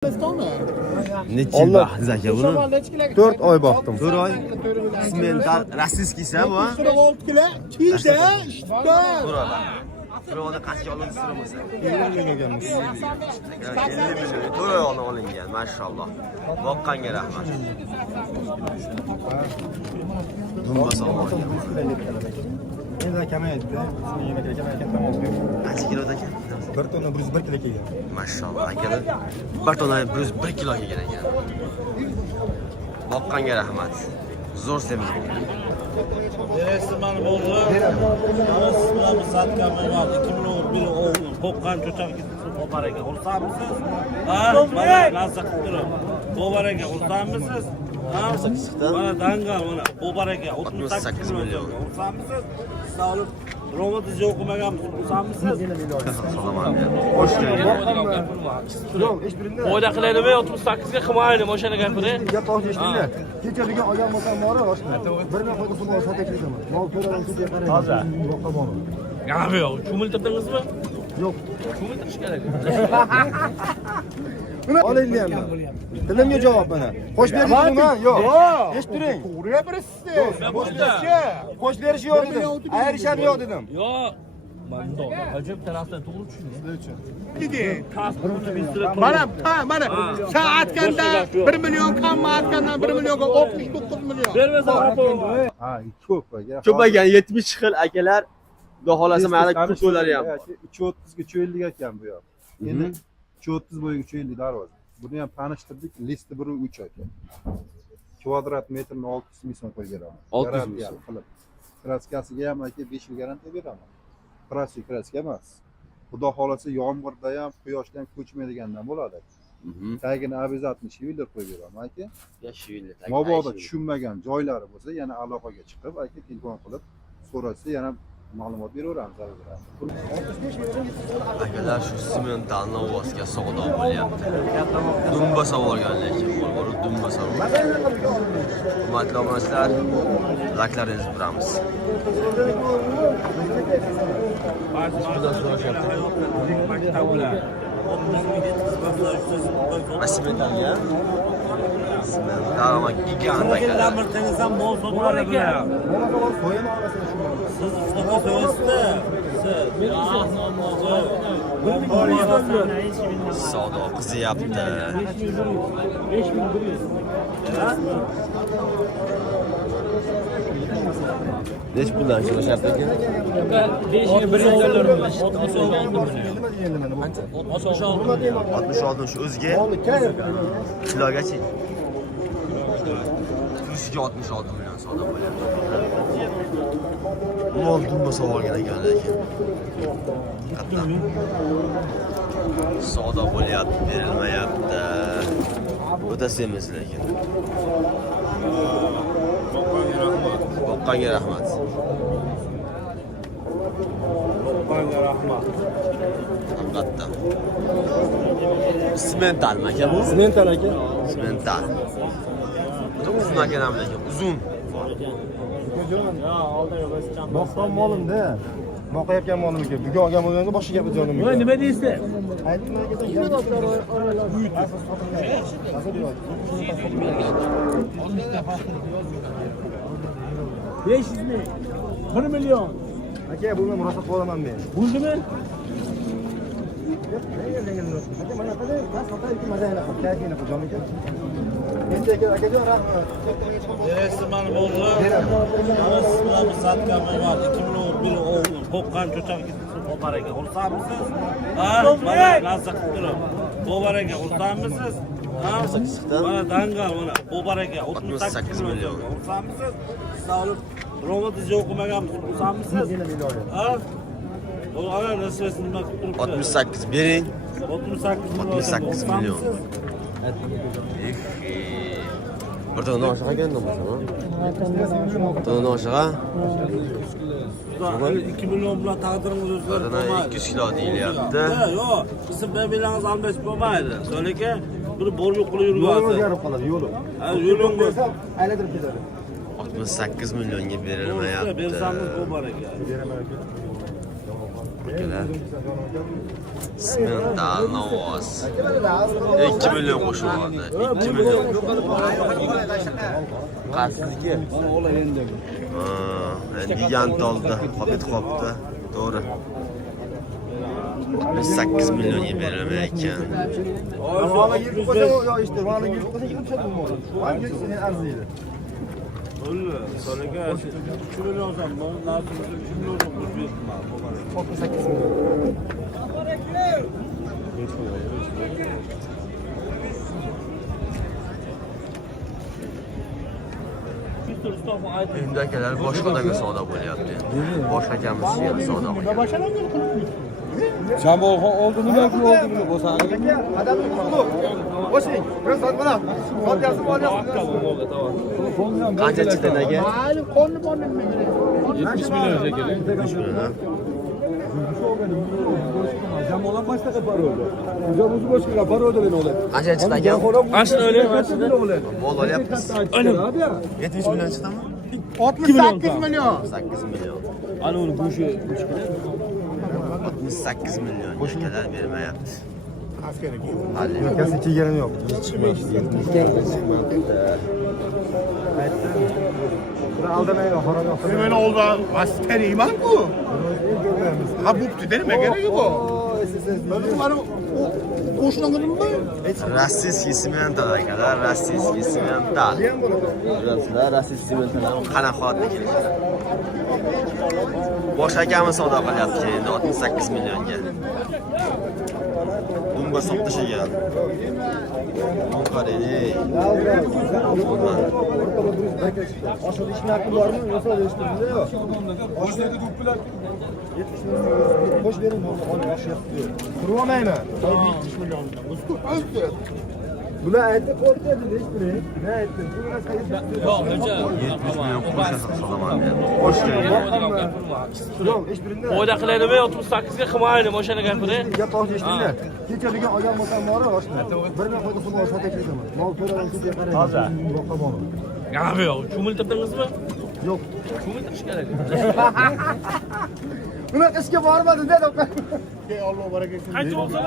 Necha yil baxtsiz aka buni? 4 oy boqdim. 4 oy. Simental rossiyskisi bu. 6 kilo. Chiyda, ishda. Birovda qancha olindi surmasa. 50 ming ekanmiz. 50 million. 4 oy olingan, mashalloh. Boqqanga rahmat. Dumba sog'lom. Endi kamaydi. Bizning yemeklar kamaygan tamom. Qancha kiloda ekan? 1 tonna 101 kilo kelgan. Mashalloh akalar. 1 tonna 101 kilo kelgan ekan. Boqqanga rahmat. Zo'r semiz bo'ldi. Resmen bo'ldi. Avvalgi satka bo'lgan 2001 o'g'lim qo'qqan cho'chaq qo'par aka. Xursandmisiz? Ha, mana lazza qilib turib. Qo'par aka, xursandmisiz? Ha, mana dangal mana qo'par aka 38 million. Xursandmisiz? Sog'lik robotingiz o'qimaganmisiz? Xursandmisiz? Xo'sh geldin. Yo'q, hech birinde. Foyda qiladimi 38 ga qilmaydi, o'shana gapiring. Gap to'g'ri eshitdinglar. Kecha bugun olgan bo'lsam bori oshma. Bir ming qo'yib pul sotayapman. Mol ko'raman sizga qarang. Hozir. Boqqa bordim. Gapi yo'q. Cho'miltirdingizmi? Yo'q. Cho'miltirish kerak. Olayapman. Tilimga javob mana. Qo'sh berdingmi? Yo'q. Eshittiring. To'g'ri birisi. Qo'sh berish yo'q dedim. Ayrisham yo'q dedim. Yo'q. Manda ajib tarafdan to'g'ri tushundingiz. Dedi. Mana sen aytganda 1 million kammi aytgandan 1 millionga 69 million. Bermasa Ha, ko'p. Ko'paygan 70 xil akalar. Xudo xolasa mayli ko'p to'lari ham. 330 ga 350 ekan bu yoq. Endi 330 bo'yiga 350 darvoza. Buni ham tanishtirdik. Listi 1.3 ekan. Kvadrat metrini 600 ming so'm qo'yib beraman. 600 ming so'm qilib. Kraskasiga ham aka 5 yil garantiya beraman. Kraska emas. Xudo xolasa yomg'irda ham, quyoshda ham ko'chmaydigandan bo'ladi. Tagini обязательно shivildir qo'yib beraman aka. Ya shivildir. Mabodo tushunmagan joylari bo'lsa, yana aloqaga chiqib, aka telefon qilib so'rashsa, yana ma'lumot beraveramiz. Akalar shu simental novosga savdo bo'lyapti. Dumba savolgan lekin bor, dumba savol. Hurmatli obunachilar, laklaringizni beramiz. Simentalga? Simental ama gigant akalar. bir tenizdan bol so'rar ekan. Siz shunaqa so'rasizda. Savdo qizyapti. Nech puldan so'rashyapti ekan? 66 shu o'ziga kilogacha turisiga 66 million savdo bo'lyapti. Mol dumba savolgan ekan lekin. Qattan savdo bo'lyapti, berilmayapti. O'ta semiz lekin. Boqqanga rahmat. Boqqanga rahmat. Haqiqatdan. Simentalmi aka bu? Simental aka. Simental. Uzun ekan ham lekin, uzun. Boqqan molimda. Boqayotgan molim ekan. Bugun olgan bo'lganda boshqa gap jonim yo'q. Nima deysiz? Aytma aka, Beş yüz ming. 1 million. aka, buni murosa qilaman men. Bo'ldimi? Resmen bo'ldi. Avvalgi satka bo'lgan 2001 o'g'lim qo'qqan cho'chaq qo'par aka. Xursandmisiz? Ha, mana lazza qilib turib. Qo'par aka, xursandmisiz? Ha, mana dangal mana qo'par aka 38 million. Xursandmisiz? Sog'lik robotingiz o'qimaganmisiz? Xursandmisiz? Ha? O ana nasibasi nima qilib turibdi? 68 bering. 68 million. Bir tane aşağı geldi mi sana? Bir tane aşağı. 2 million bilan taqdiringiz o'zgarib Birdan 200 kilo deyilyapti. Yo'q, siz bebilangiz albash bo'lmaydi. So'laka buni bor yo'q qilib Yo'lim yuribsiz. o'zgarib qoladi, yo'lim. Ha, yo'lim bo'lsa Aylantirib ketadi. 68 millionga berilmayapti. bersangiz bu bor ekan. akalar. Simental Novos. 2 million qo'shib oldi. 2 million. Qarsizki. Endi yantoldi, qopit qopdi. To'g'ri. 8 millionga berilmay ekan. Valla yirib qo'ysa yo işte, valla yirib qo'ysa yirib bo'ladi. Valla sen arziydi. O'ldi. So'raga 2 million so'm, bu narsani 2 million so'm pul berdim. 38 million. Endi akalar boshqa odamga savdo bo'lyapti. Boshqa akamiz yana savdo qilyapti. Jamolxon oldini oldi nima bo'lsa. Adamning quloq. O'shing, bir soat mana. Sotyapsiz, olyapsiz. Qancha chiqdi aka? Mayli, qonni bormi? 70 million shekilli. 70 million. Jamolxon boshqa paro oldi. O'zi boshqa paro oldi o'yladi. Qancha chiqdi aka? Mashina o'yladi. Bol olyapmiz. 70 million chiqdimi? 68 million. 8 million. Ana uni go'shi 68 million akalar bermayapti. Yo'qasi chegaram yo'q. Aldamayga xarob yo'q. Men oldi, askariyman-ku. Ha bo'pti, nima keragi bor? Mana qo'shnilarimmi? Rossiyskiy simental akalar, rossiyskiy simental. Ko'rasizlar, rossiyskiy simental qanaqa holatda kelgan. Boshqa akamiz savdo qilyapti endi 68 millionga. Bunga sotib tashagan. Bu qarang. Oshib ishlar bormi? Yo'qsa eshitdingizmi yo'q? Oshlarda ko'p pullar. 70 million. Qo'sh bering, olib oshyapti. Turolmayman. 70 million. Bular aytib qo'ydi, eshitding? Ne aytdi? Bular qayerda? Yo'q, o'sha 70 million qo'shasa solaman men. Yo'q, ish birinde. Oyda qilaydimi 68 ga qilmaydi mashina gapiring. Gap to'g'ri eshitdinglar. Kecha degan olgan bo'lsam bor, oshna. Bir nafarga pul olsa teklayman. Mol to'ladan ketib qarang. Hozir. Boqqa bor. Gapi yo'q. Cho'miltirdingizmi? Yo'q. Cho'miltirish kerak. Bunaqa ishga bormadi dedi. Alloh baraka bersin. Qancha olsa